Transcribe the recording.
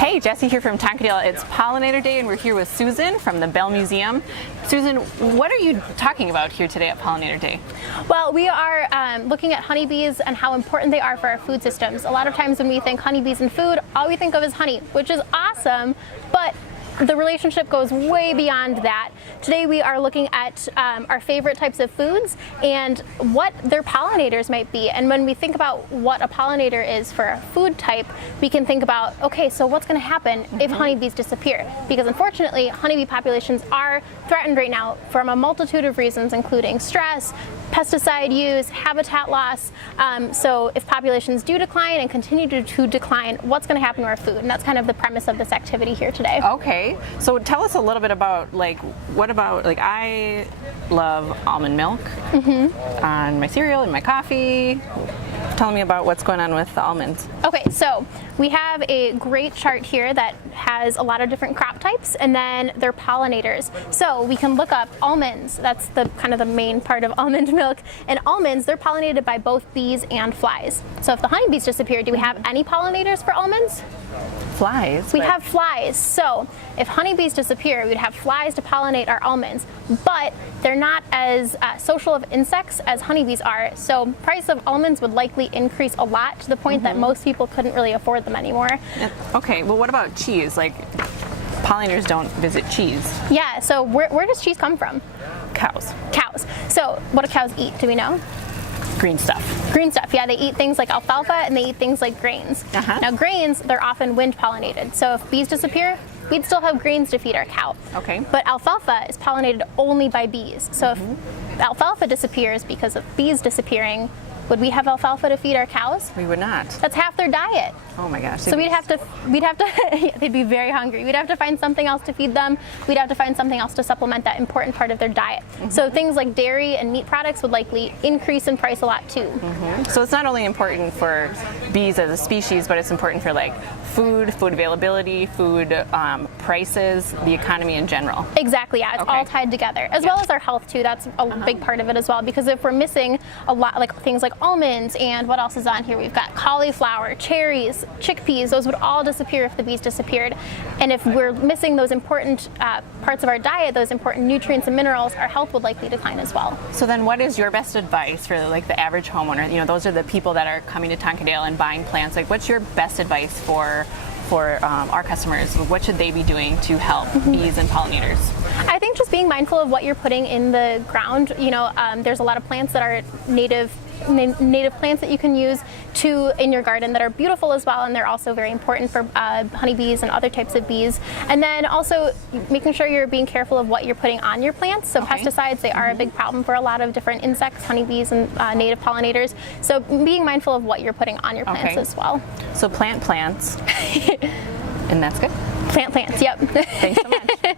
Hey, Jessie here from Tonkadale. It's Pollinator Day and we're here with Susan from the Bell Museum. Susan, what are you talking about here today at Pollinator Day? Well, we are looking at honeybees and how important they are for our food systems. A lot of times when we think honeybees and food, all we think of is honey, which is awesome, but the relationship goes way beyond that. Today we are looking at our favorite types of foods and what their pollinators might be. And when we think about what a pollinator is for a food type, we can think about, okay, so what's going to happen if honeybees disappear? Because unfortunately, honeybee populations are threatened right now from a multitude of reasons, including stress, pesticide use, habitat loss. So if populations do decline and continue to decline, what's going to happen to our food? And that's kind of the premise of this activity here today. Okay, so tell us a little bit about I love almond milk on my cereal and my coffee. Tell me about what's going on with the almonds. Okay, so we have a great chart here that has a lot of different crop types and then their pollinators. So we can look up almonds. That's the kind of the main part of almond milk. And almonds, they're pollinated by both bees and flies. So if the honeybees disappear, do we have any pollinators for almonds? Flies? We have flies. So if honeybees disappear, we'd have flies to pollinate our almonds, but they're not as social of insects as honeybees are. So price of almonds would likely increase a lot to the point that most people couldn't really afford them anymore. Okay, well what about cheese? Like pollinators don't visit cheese. Yeah, so where does cheese come from? Cows. Cows. So what do cows eat? Do we know? Green stuff. Green stuff, yeah. They eat things like alfalfa and they eat things like grains. Now grains, they're often wind pollinated. So if bees disappear, we'd still have grains to feed our cow. Okay. But alfalfa is pollinated only by bees. So if alfalfa disappears because of bees disappearing, would we have alfalfa to feed our cows? We would not. That's half their diet. Oh my gosh. So we'd have to, they'd be very hungry. We'd have to find something else to feed them. We'd have to find something else to supplement that important part of their diet. So things like dairy and meat products would likely increase in price a lot too. So it's not only important for bees as a species, but it's important for like food availability, food prices, the economy in general. Exactly, yeah, it's all tied together, as well as our health too. That's a big part of it as well, because if we're missing a lot, like things like almonds and what else is on here, we've got cauliflower, cherries, chickpeas, those would all disappear if the bees disappeared. And if we're missing those important parts of our diet, those important nutrients and minerals, our health would likely decline as well. So then what is your best advice for like the average homeowner? You know, those are the people that are coming to Tonkadale and buying plants. Like what's your best advice for our customers? What should they be doing to help bees and pollinators? I think just being mindful of what you're putting in the ground. You know, there's a lot of plants that are native plants that you can use in your garden that are beautiful as well, and they're also very important for honeybees and other types of bees. And then also making sure you're being careful of what you're putting on your plants. So pesticides, they are a big problem for a lot of different insects, honeybees and native pollinators. So being mindful of what you're putting on your plants as well. So plant plants, and that's good. Plant plants, yep. Thanks so much.